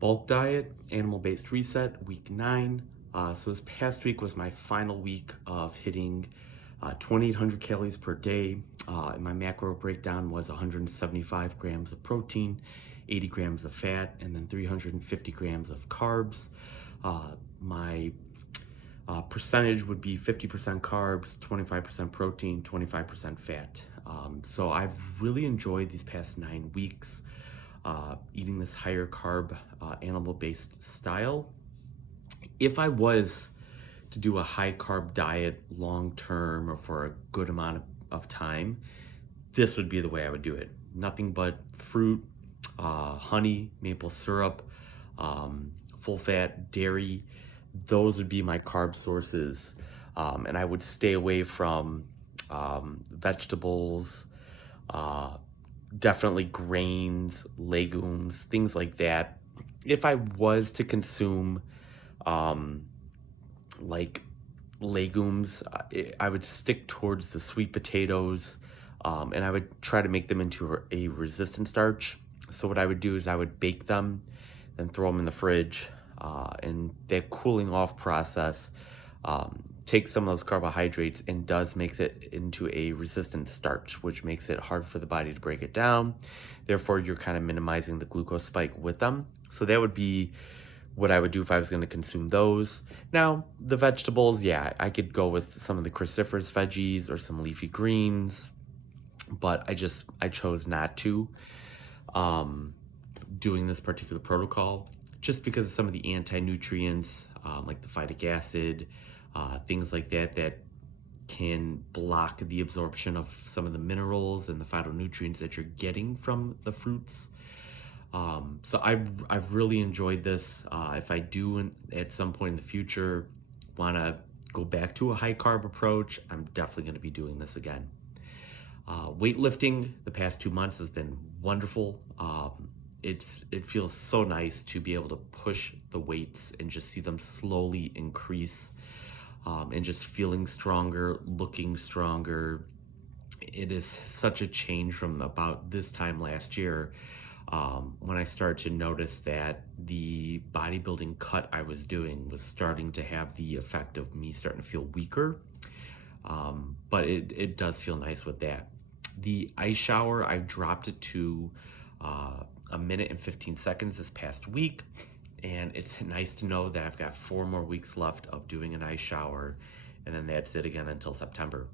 Bulk diet, animal-based reset, week 9. So this past week was my final week of hitting 2,800 calories per day. And my macro breakdown was 175 grams of protein, 80 grams of fat, and then 350 grams of carbs. My percentage would be 50% carbs, 25% protein, 25% fat. So I've really enjoyed these past 9 weeks eating this higher carb animal-based style. If I was to do a high carb diet long term or for a good amount of time, this would be the way I would do it. Nothing but fruit, honey, maple syrup, full fat, dairy. Those would be my carb sources. And I would stay away from vegetables, definitely grains, legumes, things like that. If I was to consume like legumes, I would stick towards the sweet potatoes, and I would try to make them into a resistant starch. So what I would do is I would bake them, then throw them in the fridge, and that cooling off process takes some of those carbohydrates and does makes it into a resistant starch, which makes it hard for the body to break it down. Therefore, you're kind of minimizing the glucose spike with them. So that would be what I would do if I was going to consume those. Now, the vegetables, yeah, I could go with some of the cruciferous veggies or some leafy greens, but I chose not to doing this particular protocol just because of some of the anti-nutrients, like the phytic acid, things like that can block the absorption of some of the minerals and the phytonutrients that you're getting from the fruits. So I've really enjoyed this. If I do at some point in the future want to go back to a high carb approach, I'm definitely going to be doing this again. Weightlifting the past 2 months has been wonderful. It feels so nice to be able to push the weights and just see them slowly increase, and just feeling stronger, looking stronger. It is such a change from about this time last year, when I started to notice that the bodybuilding cut I was doing was starting to have the effect of me starting to feel weaker. But it does feel nice with that. The ice shower, I dropped it to 1 minute and 15 seconds this past week. And it's nice to know that I've got 4 more weeks left of doing an ice shower. And then that's it again until September.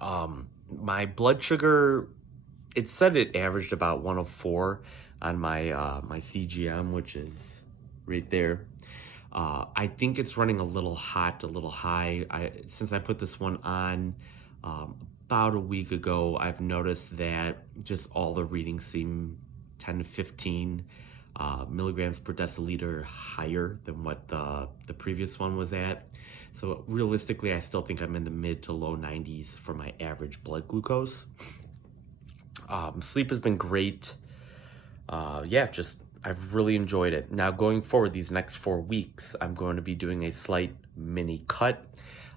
My blood sugar, it said it averaged about 104 on my my CGM, which is right there. I think it's running a little hot, a little high. Since I put this one on about a week ago, I've noticed that just all the readings seem 10 to 15 milligrams per deciliter higher than what the previous one was at. So realistically, I still think I'm in the mid to low 90s for my average blood glucose. Sleep has been great. I've really enjoyed it. Now going forward, these next 4 weeks, I'm going to be doing a slight mini cut.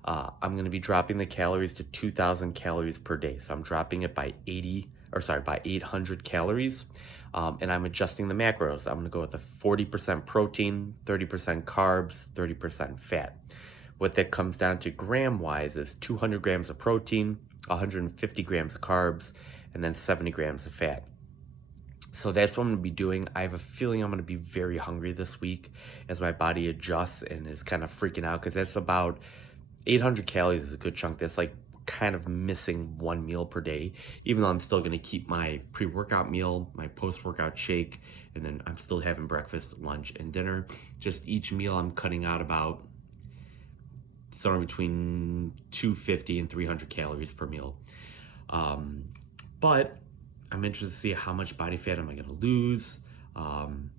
I'm going to be dropping the calories to 2,000 calories per day. So I'm dropping it by 800 calories. And I'm adjusting the macros. I'm going to go with a 40% protein, 30% carbs, 30% fat. What that comes down to gram-wise is 200 grams of protein, 150 grams of carbs, and then 70 grams of fat. So that's what I'm going to be doing. I have a feeling I'm going to be very hungry this week as my body adjusts and is kind of freaking out, because that's about 800 calories is a good chunk. That's like kind of missing 1 meal per day, even though I'm still going to keep my pre-workout meal, my post-workout shake, and then I'm still having breakfast, lunch, and dinner. Just each meal I'm cutting out about somewhere between 250 and 300 calories per meal. But I'm interested to see how much body fat am I going to lose. I'm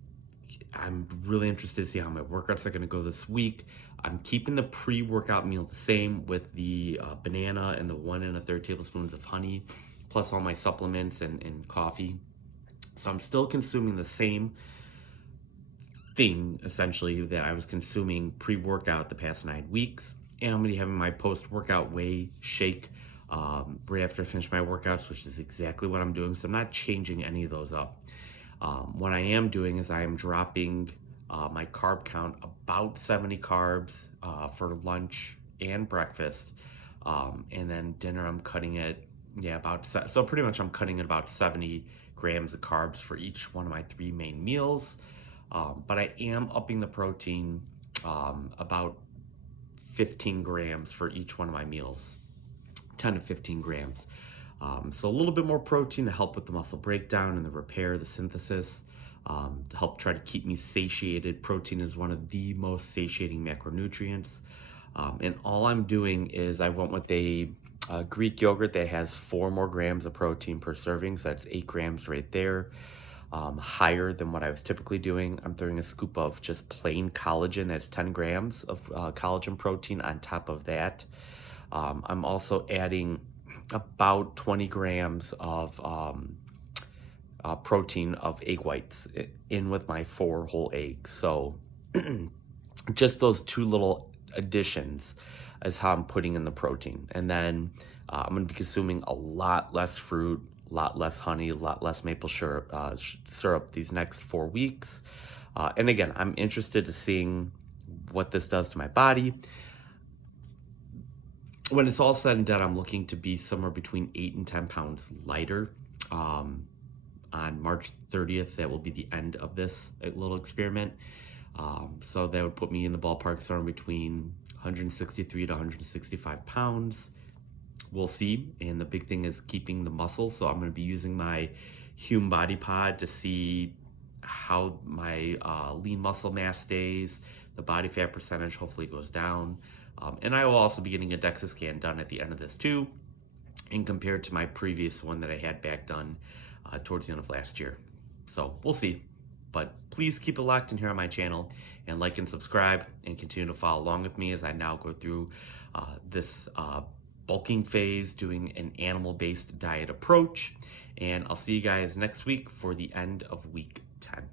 really interested to see how my workouts are going to go this week. I'm keeping the pre-workout meal the same with the banana and the 1 1/3 tablespoons of honey, plus all my supplements and coffee. So I'm still consuming the same thing, essentially, that I was consuming pre-workout the past 9 weeks. And I'm going to be having my post-workout whey shake right after I finish my workouts, which is exactly what I'm doing. So I'm not changing any of those up. What I am doing is I am dropping my carb count about 70 carbs for lunch and breakfast. And then dinner, I'm cutting it, so pretty much I'm cutting it about 70 grams of carbs for each one of my 3 main meals. But I am upping the protein about 15 grams for each one of my meals, 10 to 15 grams. So a little bit more protein to help with the muscle breakdown and the repair, the synthesis, to help try to keep me satiated. Protein is one of the most satiating macronutrients. And all I'm doing is I went with a Greek yogurt that has 4 more grams of protein per serving. So that's 8 grams right there. Higher than what I was typically doing. I'm throwing a scoop of just plain collagen. That's 10 grams of collagen protein on top of that. I'm also adding about 20 grams of protein of egg whites in with my 4 whole eggs. So just those 2 little additions is how I'm putting in the protein. And then I'm going to be consuming a lot less fruit, a lot less honey, a lot less maple syrup these next 4 weeks. And again, I'm interested to seeing what this does to my body. When it's all said and done, I'm looking to be somewhere between 8 and 10 pounds lighter. On March 30th, that will be the end of this little experiment. So that would put me in the ballpark somewhere between 163 to 165 pounds. We'll see. And the big thing is keeping the muscle. So I'm going to be using my Hume body pod to see how my lean muscle mass stays, the body fat percentage hopefully goes down. And I will also be getting a DEXA scan done at the end of this too, and compared to my previous one that I had back done towards the end of last year. So we'll see. But please keep it locked in here on my channel and like and subscribe and continue to follow along with me as I now go through this bulking phase, doing an animal-based diet approach. And I'll see you guys next week for the end of week 10.